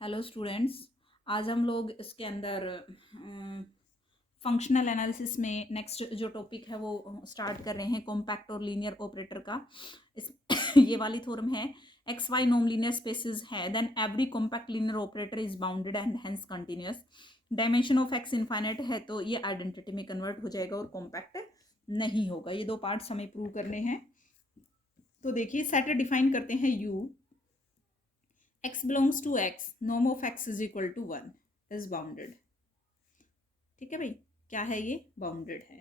Hello students. आज हम लोग इसके अंदर फंक्शनल एनालिसिस में नेक्स्ट जो टॉपिक है वो स्टार्ट कर रहे हैं, कॉम्पैक्ट और लीनियर ऑपरेटर का। इस ये वाली थ्योरम है, X Y non linear spaces है, then every compact linear operator is bounded and hence continuous. Dimension of X infinite है तो ये आइडेंटिटी में कन्वर्ट हो जाएगा और कॉम्पैक्ट नहीं होगा। ये दो पार्ट्स हमें प्रूव करने हैं। तो देखिए, सेट डिफाइन करते हैं you x belongs to x, norm of x is equal to 1 is bounded। ठीक है भाई, क्या है ये? बाउंडेड है।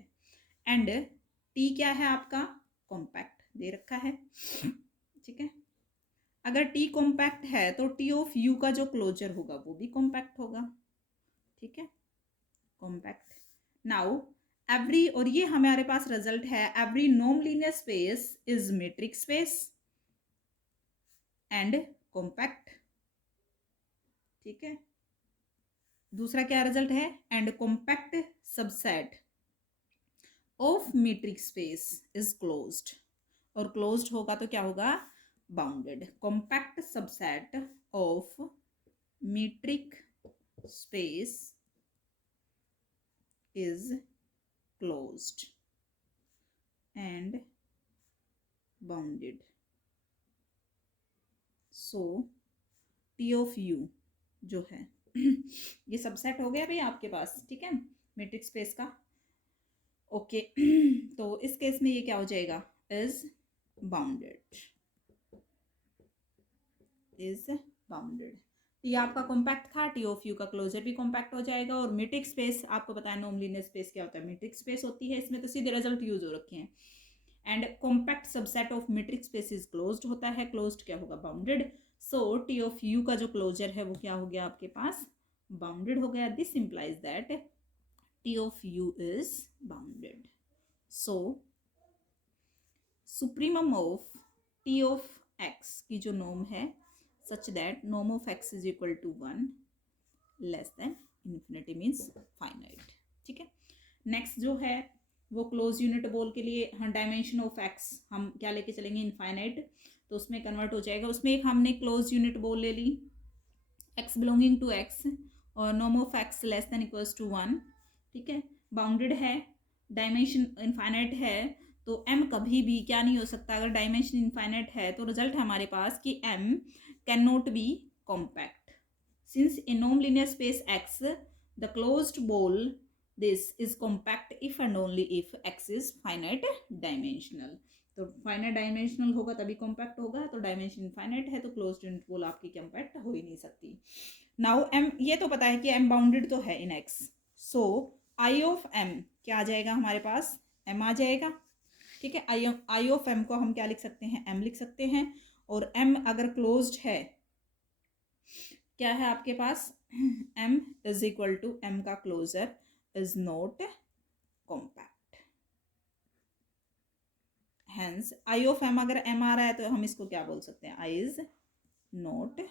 एंड t क्या है आपका? कॉम्पैक्ट दे रखा है। ठीक है, अगर t कॉम्पैक्ट है तो t ऑफ u का जो क्लोजर होगा वो भी कॉम्पैक्ट होगा। ठीक है, कॉम्पैक्ट। नाउ एवरी, और ये हमारे पास रिजल्ट है, every non linear space is metric space and compact. ठीक है, दूसरा क्या रिजल्ट है? And compact subset of metric space is closed, और क्लोज्ड होगा तो क्या होगा? Bounded. Compact subset of metric space is closed and bounded. So T of you जो है ये सबसेट हो गया भाई आपके पास। ठीक है, मैट्रिक्स स्पेस का। ओके तो इस केस में ये क्या हो जाएगा? Is bounded, is bounded. ये आपका कॉम्पैक्ट था, टी ऑफ यू का क्लोजर भी कॉम्पैक्ट हो जाएगा। और मैट्रिक स्पेस आपको पता है, नॉन लीनियर स्पेस क्या होता है? मैट्रिक स्पेस होती है, इसमें तो सीधे रिजल्ट यूज हो रखे हैं। And compact subset of matric space is closed होता है, क्लोज्ड क्या होगा? Bounded. So T of you का जो क्लोजर है वो क्या हो गया आपके पास? बाउंडेड हो गया। This implies that T of U is bounded. So supremum of T of X की जो नॉर्म है, such that norm of X is equal to 1 less than infinity means finite. ठीक है, नेक्स्ट जो है वो क्लोज यूनिट बॉल के लिए, हाँ, डायमेंशन ऑफ एक्स हम क्या लेके चलेंगे? इनफाइनाइट, तो उसमें कन्वर्ट हो जाएगा। उसमें एक हमने क्लोज यूनिट बॉल ले ली, एक्स बिलोंगिंग टू एक्स और norm of X less than equals to 1। ठीक है, बाउंडेड है, डायमेंशन इनफाइनाइट है, तो m कभी भी क्या नहीं हो सकता? अगर डायमेंशन इनफाइनाइट है तो रिजल्ट है हमारे पास कि m can not be compact. Since in non linear space x the closed ball this is compact if and only if x is finite dimensional. तो फाइनाइट डायमेंशनल होगा तभी कॉम्पैक्ट होगा, तो डायमेंशन इनफाइनाइट है तो क्लोज्ड यूनिट बॉल आपकी compact हो ही नहीं सकती। नाउ m, ये तो पता है कि m बाउंडेड तो है इन x, so i of m क्या आ जाएगा हमारे पास? m आ जाएगा। ठीक है, आई ऑफ m को हम क्या लिख सकते हैं? m लिख सकते हैं। और m अगर क्लोज्ड है, क्या है आपके पास? m is equal to, m का closure is not compact. Hence I of m, अगर m आ रहा है तो हम इसको क्या बोल सकते हैं? i is not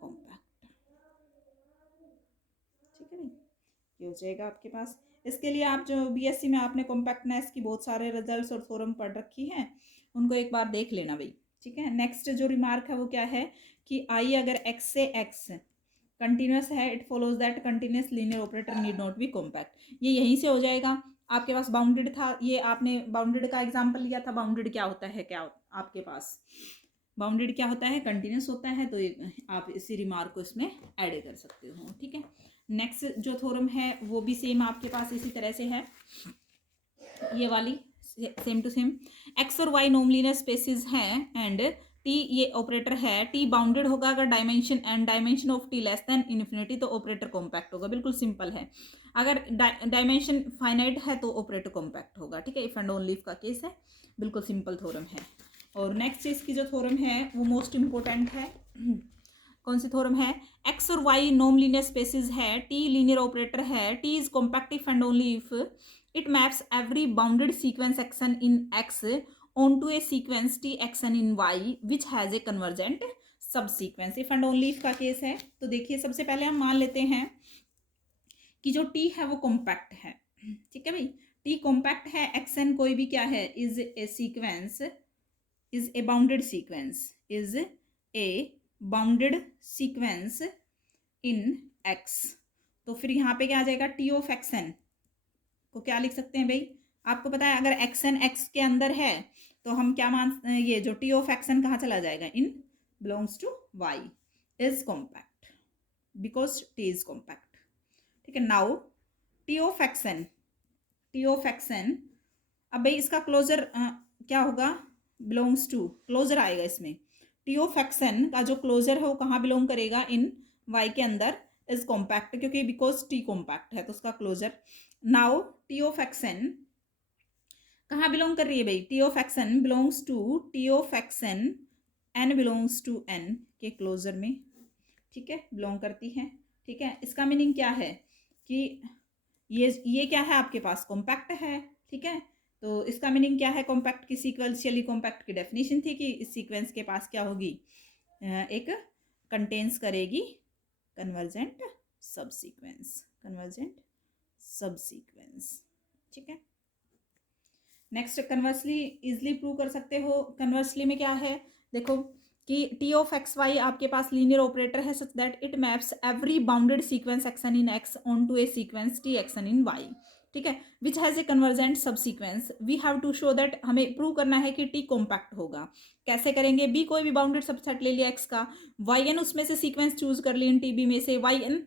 compact. ठीक है भाई, ये हो जाएगा आपके पास। इसके लिए आप जो बीएससी में आपने कॉम्पैक्टनेस की बहुत सारे रिजल्ट्स और थ्योरम पढ़ रखी हैं, उनको एक बार देख लेना भाई। ठीक है, नेक्स्ट जो रिमार्क है वो क्या है कि आई अगर x से x कंटिन्यूस है, it follows that continuous linear operator need not be compact. ये यहीं से हो जाएगा। आपके पास बाउंडेड था, ये आपने बाउंडेड का एग्जाम्पल लिया था। बाउंडेड क्या होता है? क्या आपके पास बाउंडेड क्या होता है? कंटिन्यूस होता है। तो आप इसी रिमार्क को इसमें ऐड कर सकते हो। ठीक है, नेक्स्ट जो थ्योरम है वो भी सेम आपके पास इसी तरह से है, ये वाली सेम टू सेम। एक्स और वाई नॉन लीनियर स्पेसिस हैं एंड टी ये ऑपरेटर है, टी बाउंडेड होगा अगर dimension and dimension of T less than infinity तो ऑपरेटर कॉम्पैक्ट होगा। बिल्कुल सिंपल है। अगर डायमेंशन फाइनाइट है तो ऑपरेटर कॉम्पैक्ट होगा। ठीक है, इफ एंड ओनली इफ का केस है, बिल्कुल सिंपल थ्योरम है। और नेक्स्ट इसकी जो थ्योरम है वो मोस्ट इंपॉर्टेंट है। कौन सी थ्योरम है? एक्स और वाई नॉन लीनियर स्पेसिस है, टी लीनियर ऑपरेटर है, T is compact if and only if it maps every bounded sequence xn in x onto a sequence t xn in y which has a convergent subsequence। if and only if का case है। तो देखिए, सबसे पहले हम मान लेते हैं कि जो t है वो कॉम्पैक्ट है। ठीक है भाई, t कॉम्पैक्ट है, xn कोई भी क्या है? Is a sequence, is a bounded sequence, is a bounded sequence in x, तो फिर यहाँ पे क्या आ जाएगा, टी ऑफ एक्स एन को क्या लिख सकते हैं भाई, आपको पता है अगर एक्स एन एक्स के अंदर है तो हम क्या मान, ये जो टी ऑफ एक्स एन कहाँ चला जाएगा, in belongs to y is compact because t is compact. ठीक है, now T of x n, T of x n, अब भाई इसका क्लोजर क्या होगा, बिलोंग्स टू, क्लोजर आएगा इसमें, टी ऑफ एक्स एन का जो क्लोजर है वो कहाँ बिलोंग करेगा, इन वाई के अंदर इज कॉम्पैक्ट, क्योंकि बिकॉज टी कॉम्पैक्ट है तो उसका closure. Now T of x N कहाँ बिलोंग कर रही है भाई, T of x N belongs to, T of x N N belongs to N के क्लोजर में, ठीक है, बिलोंग करती है। ठीक है, इसका मीनिंग क्या है कि ये क्या है आपके पास, कॉम्पैक्ट है। ठीक है, तो इसका मीनिंग क्या है, कॉम्पैक्ट की सीक्वेंशियली कॉम्पैक्ट की डेफिनेशन थी कि इस सीक्वेंस के पास क्या होगी, एक कंटेन्स करेगी कन्वर्जेंट सब सीक्वेंस, कन्वर्जेंट सब सीक्वेंस। ठीक है, नेक्स्ट कन्वर्सली इजिली प्रूव कर सकते हो, कन्वर्सली में क्या है देखो कि टी ऑफ एक्स वाई आपके पास लीनियर ऑपरेटर है such that it maps every bounded sequence X N in X onto a sequence T X N in Y. ठीक है, which has a convergent subsequence, we have to show that, हमें prove करना है कि T compact होगा। कैसे करेंगे, B कोई भी बाउंडेड सबसेट ले लिया एक्स का, वाई एन उसमें से सीक्वेंस चूज कर ली इन टी बी में से, वाई एन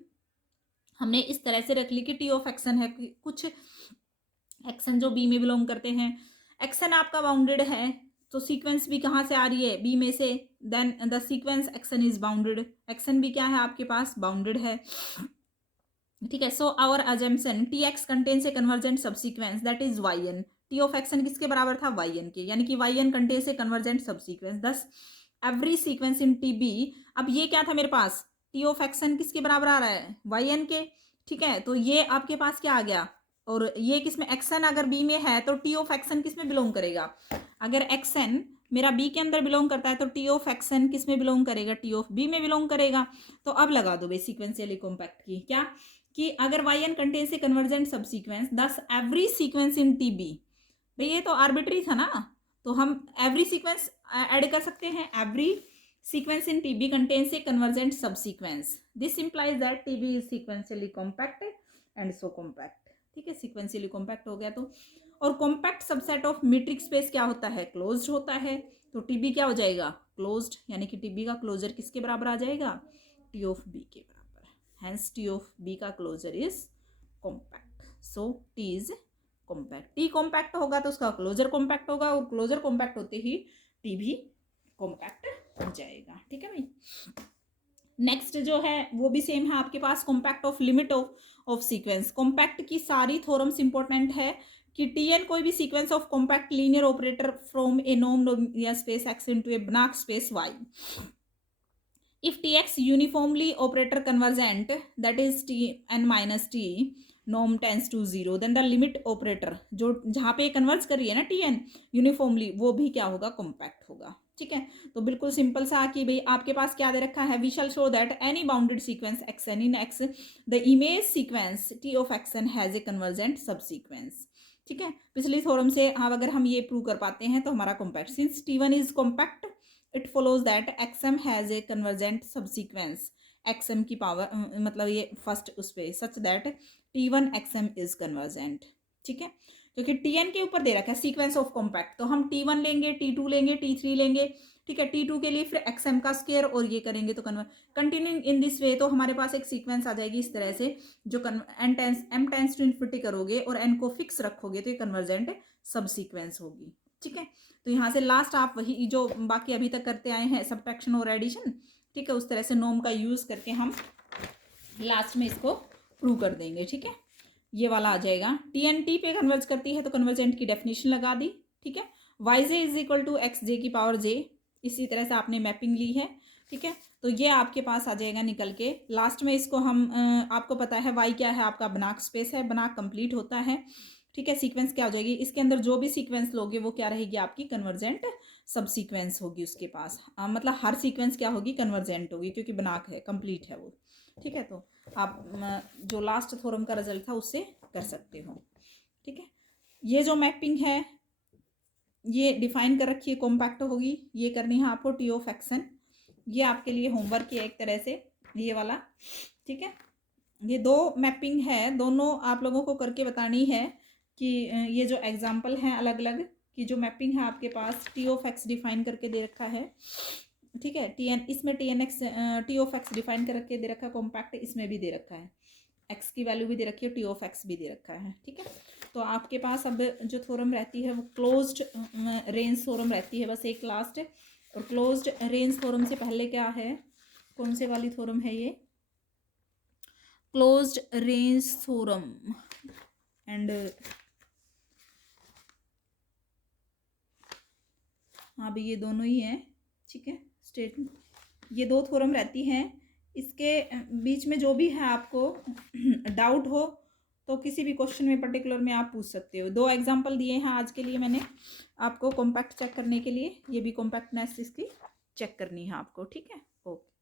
हमने इस तरह से रख ली कि टी ऑफ एक्सन है, कुछ एक्सन जो बी में बिलोंग करते हैं, एक्सन आपका बाउंडेड है तो सीक्वेंस भी कहाँ से आ रही है, बी में से, then the sequence X N is bounded, X N भी क्या है आपके पास, बाउंडेड है। ठीक है, so our assumption T X contains a convergent subsequence that is Y N, T of X N किसके बराबर था, वाई एन के, यानी कि Y N contains a convergent subsequence, thus every sequence in T B, अब ये क्या था मेरे पास, टी ऑफ एक्सन किसके बराबर आ रहा है, वाई एन के। ठीक है, तो ये आपके पास क्या आ गया, और ये किसमें, एक्सन अगर बी में है तो टी ऑफ एक्सन किस में बिलोंग करेगा, अगर एक्सन मेरा बी के अंदर बिलोंग करता है तो टी ऑफ एक्सन किस में बिलोंग करेगा, टी ऑफ बी में बिलोंग करेगा। तो अब लगा दो बेसिक सीक्वेंशियली कॉम्पैक्ट की, क्या कि अगर Y N contains a convergent subsequence thus every sequence in T B, भाई ये तो आर्बिट्री था ना, तो हम एवरी सीक्वेंस ऐड कर सकते हैं, every sequence in T b contains a convergent subsequence, this implies that t b is sequentially compact and so compact. ठीक है, सीक्वेंशियली कॉम्पैक्ट हो गया तो, और compact subset of metric space क्या होता है, क्लोज्ड होता है, तो टीबी क्या हो जाएगा, क्लोज्ड, यानी कि टीबी का क्लोजर किसके बराबर आ जाएगा, टी ऑफ बी के बराबर, हेंस टी ऑफ बी का closure is compact, so T is compact, T compact होगा तो उसका क्लोजर कॉम्पैक्ट होगा, और क्लोजर कॉम्पैक्ट होते ही टी भी कॉम्पैक्ट हो जाएगा। ठीक है भाई, नेक्स्ट जो है वो भी सेम है आपके पास, compact of limit of sequence, compact की सारी थ्योरम्स इंपॉर्टेंट है कि टी एन कोई भी sequence of compact linear operator from a norm या space X into a Banach space Y, if T X uniformly operator convergent that is T N minus T norm tends to zero, then the limit operator जो जहाँ पे converge कर रही है ना T N uniformly, वो भी क्या होगा, कॉम्पैक्ट होगा। ठीक है, तो बिल्कुल सिंपल सा कि भाई आपके पास क्या दे रखा है, we shall show that any bounded sequence X N in X the image sequence T of x N has a convergent subsequence. ठीक है, पिछली थ्योरम से अब अगर हम ये प्रूव कर पाते हैं तो हमारा compact, since T one is compact it follows that XM has a convergent subsequence, XM की पावर मतलब ये फर्स्ट उस पर, such that T one XM is convergent. ठीक है, क्योंकि टी एन के ऊपर दे रखा है सीक्वेंस ऑफ कॉम्पैक्ट, तो हम टी वन लेंगे, टी टू लेंगे, टी थ्री लेंगे। ठीक है, टी टू के लिए फिर एक्सएम का स्क्वायर और ये करेंगे तो कंटिन्यूइंग इन दिस वे, तो हमारे पास एक सीक्वेंस आ जाएगी इस तरह से, जो N tends M tends to infinity करोगे और एन को फिक्स रखोगे तो ये कन्वर्जेंट सब सीक्वेंस होगी। ठीक है, तो यहाँ से लास्ट आप वही जो बाकी अभी तक करते आए हैं सब्ट्रैक्शन और एडिशन, ठीक है, उस तरह से नॉर्म का यूज करके हम लास्ट में इसको प्रूव कर देंगे। ठीक है, ये वाला आ जाएगा, टी एन टी पे कन्वर्ज करती है तो कन्वर्जेंट की डेफिनेशन लगा दी। ठीक है, y j is equal to x j की पावर जे, इसी तरह से आपने मैपिंग ली है। ठीक है, तो ये आपके पास आ जाएगा निकल के, लास्ट में इसको हम आपको पता है वाई क्या है आपका, बनाक स्पेस है, बनाक कंप्लीट होता है। ठीक है, सीक्वेंस क्या हो जाएगी, इसके अंदर जो भी सीक्वेंस लोगे वो क्या रहेगी आपकी, कन्वर्जेंट सब सीक्वेंस होगी उसके पास, मतलब हर सीक्वेंस क्या होगी, कन्वर्जेंट होगी, क्योंकि बनाक है, कंप्लीट है वो। ठीक है, तो आप जो लास्ट थ्योरम का रिजल्ट था उससे कर सकते हो। ठीक है, ये जो मैपिंग है ये डिफाइन कर रखी है, कॉम्पैक्ट होगी, ये करनी है आपको टी ऑफ एक्सन, ये आपके लिए होमवर्क है एक तरह से, ये वाला, ठीक है। ये 2 मैपिंग है, दोनों आप लोगों को करके बतानी है कि ये जो एग्जाम्पल हैं अलग अलग की जो मैपिंग है आपके पास, टी ऑफ एक्स डिफाइन करके दे रखा है, ठीक है। इसमें T N X T of X define करके दे रखा है कॉम्पैक्ट, इसमें भी दे रखा है, एक्स की वैल्यू भी दे रखी है, टी ऑफ एक्स भी दे रखा है, ठीक है। तो आपके पास अब जो थ्योरम रहती है वो क्लोज्ड रेंज थ्योरम रहती है, बस एक लास्ट है। और क्लोज्ड रेंज थ्योरम से पहले क्या है, कौन से वाली थ्योरम है ये, क्लोज्ड रेंज थ्योरम एंड, हाँ भाई ये दोनों ही हैं, ठीक है। स्टेट, ये 2 थ्योरम रहती हैं, इसके बीच में जो भी है आपको डाउट हो तो किसी भी क्वेश्चन में पर्टिकुलर में आप पूछ सकते हो। 2 एग्जांपल दिए हैं आज के लिए मैंने आपको कॉम्पैक्ट चेक करने के लिए, ये भी कॉम्पैक्टनेस इसकी चेक करनी है आपको, ठीक है। ओके।